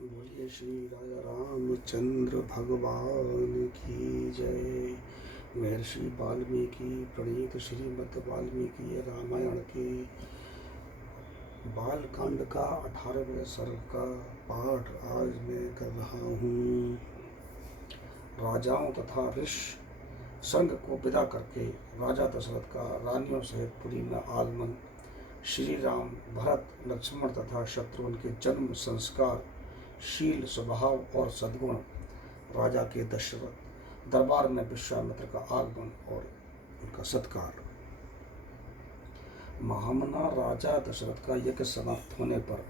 बोलिए श्री राजा रामचंद्र भगवान की जय। महर्षि वाल्मीकि प्रणीत श्रीमद् वाल्मीकि रामायण के बालकांड का 18वें सर्ग का पाठ आज मैं कर रहा हूँ। राजाओं तथा ऋषि संघ को विदा करके राजा दशरथ का रानियों सहित पुरी में आगमन। श्री राम, भरत, लक्ष्मण तथा शत्रुघ्न के जन्म, संस्कार, शील, स्वभाव और सद्गुण। राजा के दशरथ दरबार में विश्वामित्र का आगमन और उनका सत्कार। महामना राजा दशरथ का यज्ञ समाप्त होने पर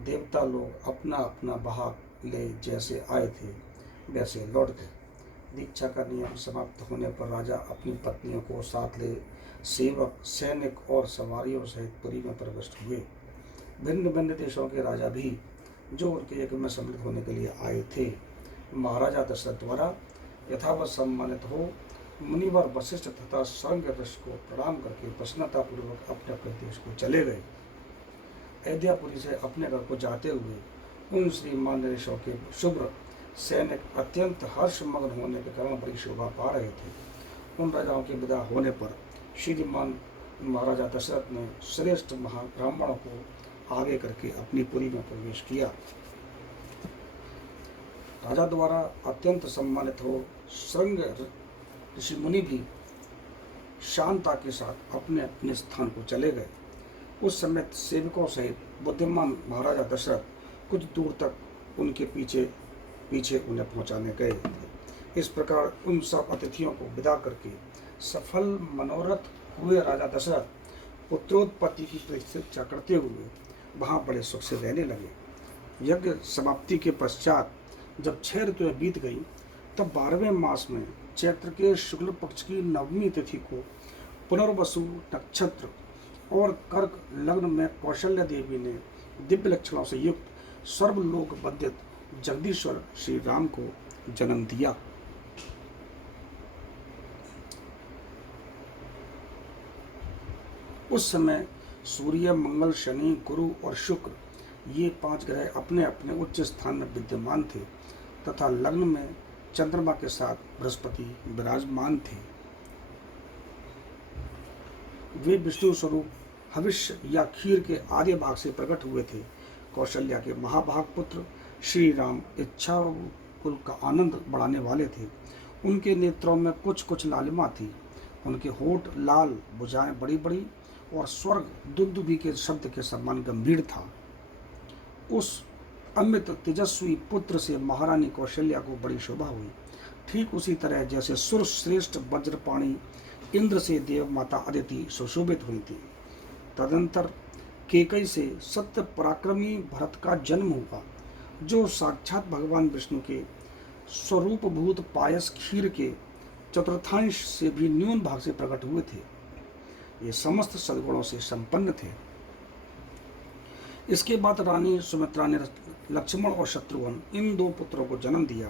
देवता लोग अपना अपना भाग ले जैसे आए थे वैसे लौट गए। दीक्षा का नियम समाप्त होने पर राजा अपनी पत्नियों को साथ ले सेवक, सैनिक और सवारियों सहित पुरी में प्रविष्ट हुए। भिन्न भिन्न देशों के राजा भी जो उनके यज्ञ में सम्मिलित होने के लिए आए थे, महाराजा दशरथ द्वारा यथावत सम्मानित हो मुनिवर वशिष्ठ तथा संग ऋषि को प्रणाम करके प्रसन्नतापूर्वक अपने अपने देश को चले गए। अयोध्यापुरी से अपने घर को जाते हुए उन श्रीमान ऋषियों के शुभ्र सैनिक अत्यंत हर्षमग्न होने के कारण बड़ी शोभा पा रहे थे। उन राजाओं के विदा होने पर श्रीमान महाराजा दशरथ ने श्रेष्ठ महाब्राह्मणों को आगे करके अपनी पुरी में प्रवेश किया। राजा द्वारा अत्यंत सम्मानित हो संग ऋषि मुनि भी शांता के साथ अपने अपने स्थान को चले गए। उस समय सेवकों सहित बुद्धिमान महाराजा दशरथ कुछ दूर तक उनके पीछे पीछे उन्हें पहुंचाने गए थे। इस प्रकार उन सब अतिथियों को विदा करके सफल मनोरथ हुए राजा दशरथ पुत्रोत्पत्ति की प्रतीक्षा करते हुए वहाँ बड़े सुख से रहने लगे। यज्ञ समाप्ति के पश्चात जब 6 ऋतुएं बीत गई तब 12वें मास में चैत्र के शुक्ल पक्ष की नवमी तिथि को पुनर्वसु नक्षत्र और कर्क लग्न में कौशल्या देवी ने दिव्य लक्षणों से युक्त सर्वलोक वंदित जगदीश्वर श्री राम को जन्म दिया। उस समय सूर्य, मंगल, शनि, गुरु और शुक्र ये 5 ग्रह अपने अपने उच्च स्थान में विद्यमान थे तथा लग्न में चंद्रमा के साथ बृहस्पति विराजमान थे। वे विष्णु स्वरूप हविष्य या खीर के आधे भाग से प्रकट हुए थे। कौशल्या के महाभाग पुत्र श्री राम इच्छा कुल का आनंद बढ़ाने वाले थे। उनके नेत्रों में कुछ कुछ लालिमा थी। उनके होठ लाल, भुजाएं बड़ी बड़ी और स्वर्ग दुंदुभि के शब्द के समान गंभीर था। उस अमित तेजस्वी पुत्र से महारानी कौशल्या को बड़ी शोभा हुई। ठीक उसी तरह जैसे सुरश्रेष्ठ वज्रपाणी इंद्र से देव माता अदिति सुशोभित हुई थी। तदंतर केकई से सत्य पराक्रमी भरत का जन्म हुआ, जो साक्षात भगवान विष्णु के स्वरूपभूत पायस खीर के चतुर्थांश से भी न्यून भाग से प्रकट हुए थे। ये समस्त सद्गुणों से संपन्न थे। इसके बाद रानी सुमित्रा ने लक्ष्मण और शत्रुघ्न इन 2 पुत्रों को जन्म दिया।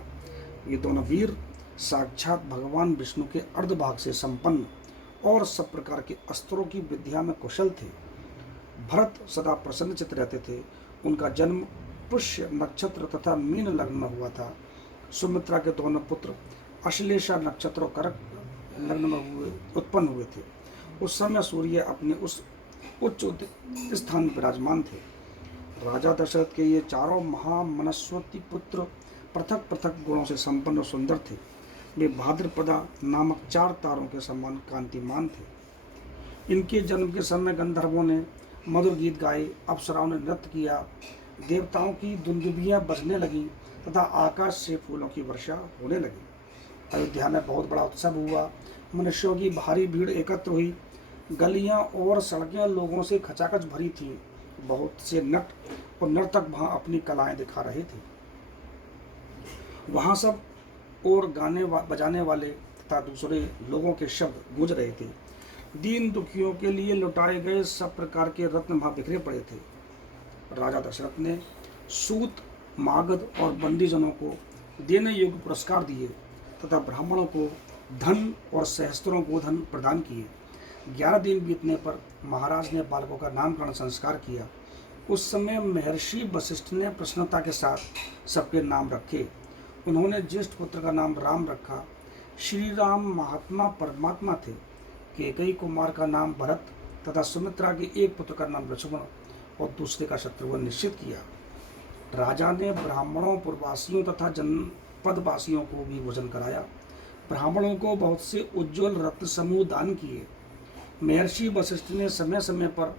ये दोनों वीर साक्षात भगवान विष्णु के अर्धभाग से संपन्न और सब प्रकार के अस्त्रों की विद्या में कुशल थे। भरत सदा प्रसन्नचित्त रहते थे। उनका जन्म पुष्य नक्षत्र तथा मीन लग्न में हुआ था। सुमित्रा के दोनों पुत्र अश्लेषा नक्षत्र और कर्क लग्न में उत्पन्न हुए थे। उस समय सूर्य अपने उस उच्च स्थान में विराजमान थे। राजा दशरथ के ये चारों महामनस्वती पुत्र पृथक पृथक गुणों से संपन्न और सुंदर थे। वे भाद्रपदा नामक 4 तारों के समान कांतिमान थे। इनके जन्म के समय गंधर्वों ने मधुर गीत गाए, अप्सराओं ने नृत्य किया, देवताओं की दुंदुभियां बजने लगी तथा आकाश से फूलों की वर्षा होने लगी। अयोध्या में बहुत बड़ा उत्सव हुआ। मनुष्यों की भारी भीड़ एकत्र हुई। गलियां और सड़कें लोगों से खचाखच भरी थीं। बहुत से नट और नर्तक वहां अपनी कलाएं दिखा रहे थे। वहां सब और गाने बजाने वाले तथा दूसरे लोगों के शब्द गूंज रहे थे। दीन दुखियों के लिए लुटाए गए सब प्रकार के रत्न वहां बिखरे पड़े थे। राजा दशरथ ने सूत, मागध और बंदीजनों को देने योग्य पुरस्कार दिए तथा ब्राह्मणों को धन और सहस्त्रों गोधन प्रदान किए। 11 दिन बीतने पर महाराज ने बालकों का नामकरण संस्कार किया उस समय महर्षि वशिष्ठ ने प्रसन्नता के साथ सबके नाम रखे। उन्होंने ज्येष्ठ पुत्र का नाम राम रखा। श्री राम महात्मा परमात्मा थे। कैकेयी कुमार का नाम भरत तथा सुमित्रा के एक पुत्र का नाम लक्ष्मण और दूसरे का शत्रुघ्न निश्चित किया। राजा ने ब्राह्मणों, पुरवासियों तथा जनपदवासियों को भी भोजन कराया। ब्राह्मणों को बहुत से उज्ज्वल रत्न समूह दान किए। महर्षि वशिष्ठ ने समय समय पर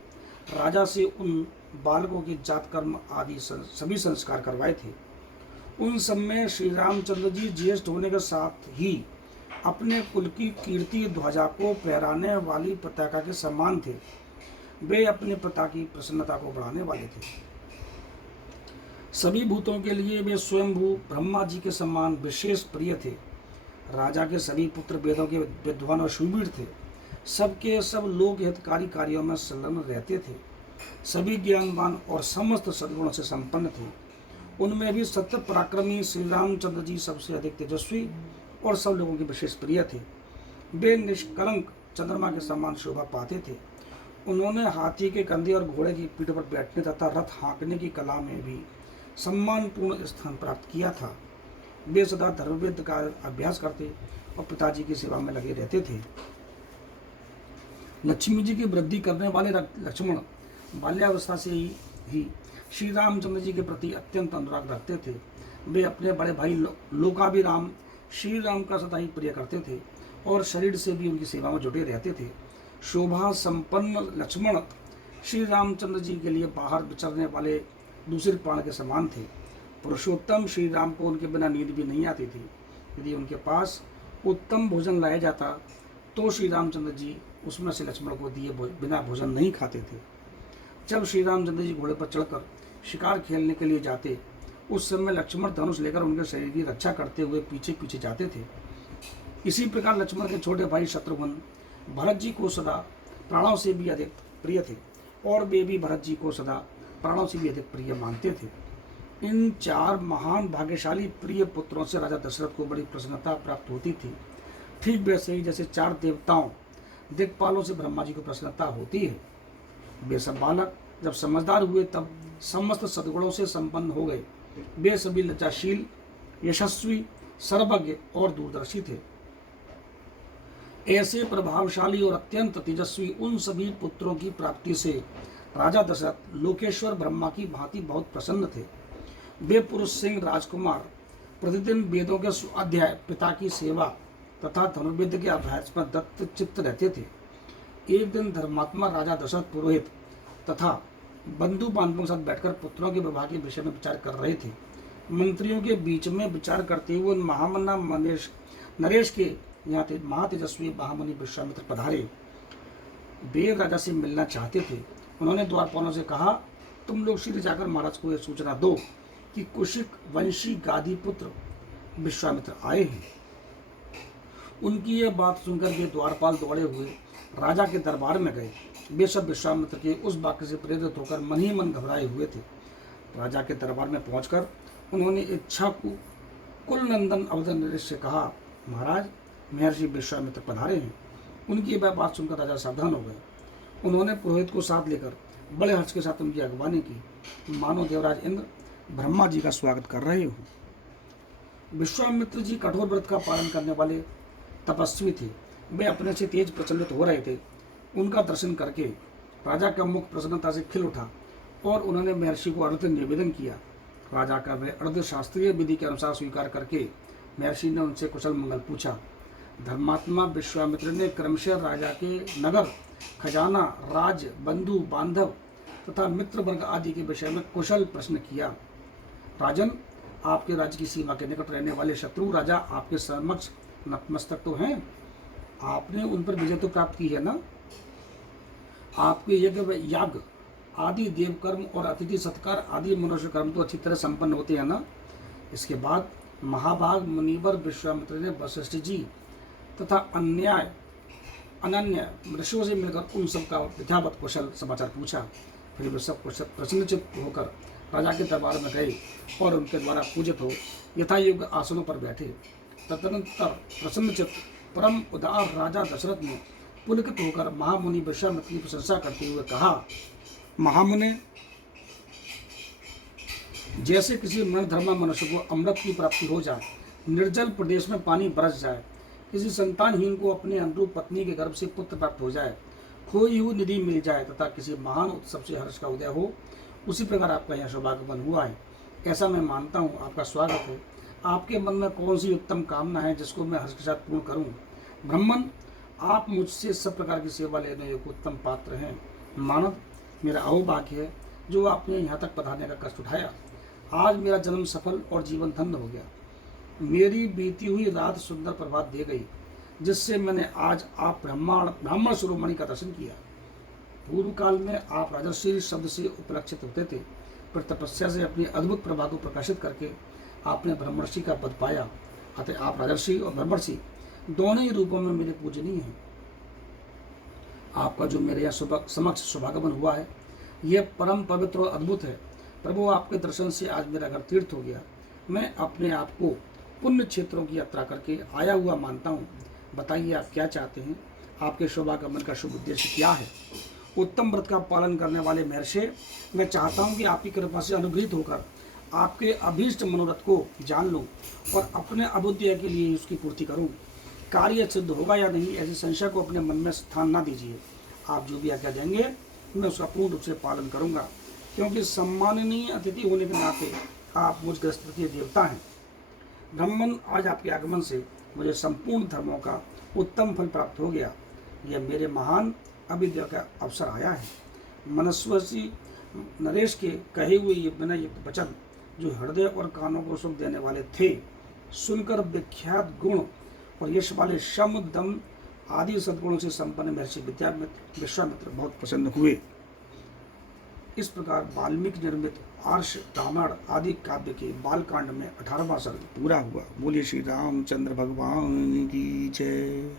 राजा से उन बालकों की जात कर्म आदि सभी संस्कार करवाए थे। उन सब में श्री रामचंद्र जी ज्येष्ठ होने के साथ ही अपने कुल की कीर्ति ध्वजा को फहराने वाली पताका के समान थे। वे अपने पिता की प्रसन्नता को बढ़ाने वाले थे। सभी भूतों के लिए वे स्वयंभू ब्रह्मा जी के समान विशेष प्रिय थे। राजा के सभी पुत्र वेदों के विद्वान और शूरवीर थे। सबके सब लोक हितकारी कार्यों में संलग्न रहते थे। सभी ज्ञानवान और समस्त सद्गुणों से संपन्न थे। उनमें भी सत्य पराक्रमी श्री रामचंद्र जी सबसे अधिक तेजस्वी और सब लोगों के विशेष प्रिय थे। वे निष्कलंक चंद्रमा के समान शोभा पाते थे। उन्होंने हाथी के कंधे और घोड़े की पीठ पर बैठने तथा रथ हाँकने की कला में भी सम्मानपूर्ण स्थान प्राप्त किया था। वे सदा धर्मवेद का अभ्यास करते और पिताजी की सेवा में लगे रहते थे। लक्ष्मी जी की वृद्धि करने वाले लक्ष्मण बाल्यावस्था से ही श्री रामचंद्र जी के प्रति अत्यंत अनुराग रखते थे। वे अपने बड़े भाई लोकाभिराम श्री राम का सदा ही प्रिय करते थे और शरीर से भी उनकी सेवा में जुटे रहते थे। शोभा संपन्न लक्ष्मण श्री रामचंद्र जी के लिए बाहर विचरने वाले दूसरे प्राण के समान थे। पुरुषोत्तम श्री राम को उनके बिना नींद भी नहीं आती थी। यदि उनके पास उत्तम भोजन लाया जाता तो श्री रामचंद्र जी उसमें से लक्ष्मण को दिए बिना भोजन नहीं खाते थे। जब श्री रामचंद्र जी घोड़े पर चढ़कर शिकार खेलने के लिए जाते उस समय लक्ष्मण धनुष लेकर उनके शरीर की रक्षा करते हुए पीछे पीछे जाते थे। इसी प्रकार लक्ष्मण के छोटे भाई शत्रुघ्न भरत जी को सदा प्राणों से भी अधिक प्रिय थे और वे भी भरत जी को सदा प्राणों से भी अधिक प्रिय मानते थे। इन चार महान भाग्यशाली प्रिय पुत्रों से राजा दशरथ को बड़ी प्रसन्नता प्राप्त होती थी। ठीक वैसे ही जैसे चार देवताओं दिक्पालों से ब्रह्मा जी को प्रसन्नता होती है। वे सब बालक जब समझदार हुए तब समस्त सद्गुणों से संपन्न हो गए। वे सभी लज्जाशील, यशस्वी, सर्वज्ञ और दूरदर्शी थे। ऐसे प्रभावशाली और अत्यंत तेजस्वी उन सभी पुत्रों की प्राप्ति से राजा दशरथ लोकेश्वर ब्रह्मा की भांति बहुत प्रसन्न थे। वे पुरुष सिंह राजकुमार प्रतिदिन वेदों के स्वाध्याय, पिता की सेवा तथा धनुर्विद्य के अभ्यास में दत्त चित्त रहते थे। एक दिन धर्मात्मा राजा दशरथ पुरोहित तथा बंधु बांधवों के साथ बैठकर पुत्रों के विवाह के विषय में विचार कर रहे थे। मंत्रियों के बीच में विचार करते हुए महामना नरेश के यहाँ महातेजस्वी महामुनि विश्वामित्र पधारे। वे राजा से मिलना चाहते थे। उन्होंने द्वारपालों से कहा, तुम लोग शीघ्र जाकर महाराज को यह सूचना दो कि कुशिक वंशी गादी पुत्र विश्वामित्र आए हैं। उनकी यह बात सुनकर वे द्वारपाल दौड़े हुए राजा के दरबार में गए। वे सब विश्वामित्र के उस वाक्य से प्रेरित होकर मन ही मन घबराए हुए थे। राजा के दरबार में पहुंचकर उन्होंने इच्छा को कुलनंदन अवधर नरेश से कहा, महाराज महर्षि विश्वामित्र पधारे हैं। उनकी यह बात सुनकर राजा सावधान हो गए। उन्होंने पुरोहित को साथ लेकर बड़े हर्ष के साथ उनकी अगवानी की, मानो देवराज इंद्र ब्रह्मा जी का स्वागत कर रहे हो। विश्वामित्र जी कठोर व्रत का पालन करने वाले तपस्वी थे। वे अपने से तेज प्रचलित हो रहे थे। उनका दर्शन करके राजा का मुख प्रसन्नता से खिल उठा और उन्होंने महर्षि को अर्घ्य निवेदन किया। राजा का वह अर्घ्य शास्त्रीय विधि के अनुसार स्वीकार करके महर्षि ने उनसे कुशल मंगल पूछा। धर्मात्मा विश्वामित्र ने क्रमशः राजा के नगर, खजाना, राज, बंधु बांधव तथा मित्र वर्ग आदि के विषय में कुशल प्रश्न किया। राजन, आपके राज्य की सीमा के निकट रहने वाले शत्रु राजा आपके समक्ष नतमस्तक तो हैं। आपने उन पर विजय तो प्राप्त की है ना। आपके यज्ञ व याग आदि देव कर्म और अतिथि सत्कार आदि मनुष्य कर्म तो अच्छी तरह संपन्न होते हैं ना। इसके बाद महाभाग मुनिवर विश्वामित्र ने वशिष्ठ जी तथा अनन्य ऋषियों से मिलकर उन सब का विद्यावत कुशल समाचार पूछा। फिर वे सब कुशल प्रसन्नचित्त होकर राजा के दरबार में गए और उनके द्वारा पूजित हो यथायोग्य आसनों पर बैठे। तदनंतर प्रसन्नचित्त परम उदार राजा दशरथ ने पुलकित होकर महामुनि विश्वामित्र की प्रशंसा करते हुए कहा, महामुने, जैसे किसी मरणधर्मा मनुष्य को अमृत की प्राप्ति हो जाए, निर्जल प्रदेश में पानी बरस जाए, किसी संतानहीन को अपने अनुरूप पत्नी के गर्भ से पुत्र प्राप्त हो जाए, खोई हुई निधि मिल जाए तथा किसी महान उत्सव से हर्ष का उदय हो, उसी प्रकार आपका यहाँ सौभाग्यवन हुआ है। ऐसा मैं मानता हूँ। आपका स्वागत है। आपके मन में कौन सी उत्तम कामना है जिसको मैं हर्ष के साथ पूर्ण करूँ? ब्राह्मण, आप मुझसे सब प्रकार की सेवा लेने योग्य उत्तम पात्र हैं। मानव, मेरा अहोभाग्य है जो आपने यहाँ तक पधारने का कष्ट उठाया। आज मेरा जन्म सफल और जीवन धन्य हो गया। मेरी बीती हुई रात सुंदर प्रभात दे गई, जिससे मैंने आज आप ब्राह्मण शिरोमणि का दर्शन किया। पूर्व काल में आप राजर्षि शब्द से उपलक्षित होते थे, पर तपस्या से अपनी अद्भुत प्रभा को प्रकाशित करके आपने ब्रह्मर्षि का पद पाया। अतः आप राजर्षि और ब्रह्मर्षि दोनों ही रूपों में मेरे पूजनीय हैं। आपका जो मेरे यहाँ समक्ष सौभाग्यवन हुआ है, यह परम पवित्र और अद्भुत है। प्रभु, आपके दर्शन से आज मेरा घर तीर्थ हो गया। मैं अपने आप को पुण्य क्षेत्रों की यात्रा करके आया हुआ मानता हूँ। बताइए, आप क्या चाहते हैं? आपके सौभाग्यवन का शुभ उद्देश्य क्या है? उत्तम व्रत का पालन करने वाले महर्षि, मैं चाहता हूँ कि आपकी कृपा से अनुग्रहित होकर आपके अभीष्ट मनोरथ को जान लूँ और अपने अभ्युदय के लिए उसकी पूर्ति करूँ। कार्य सिद्ध होगा या नहीं, ऐसी संशय को अपने मन में स्थान न दीजिए। आप जो भी आज्ञा देंगे, मैं उसका पूर्ण रूप से पालन करूँगा, क्योंकि सम्माननीय अतिथि होने के नाते आप मुझ गृहस्थ देवता हैं। ब्राह्मण, आज आपके आगमन से मुझे संपूर्ण धर्मों का उत्तम फल प्राप्त हो गया। यह मेरे महान अभिदय का अवसर आया है। मनस्वी नरेश के कहे हुए ये विनय युक्त वचन, जो हृदय और कानों को सुख देने वाले थे, सुनकर विख्यात गुण और यश वाले शम दम आदि सद्गुणों से संपन्न महर्षि विश्वामित्र बहुत प्रसन्न हुए। इस प्रकार वाल्मीकि निर्मित आर्ष रामायण आदि काव्य के बालकांड में 18वां सर्ग पूरा हुआ। बोलिए श्री रामचंद्र भगवान की जय।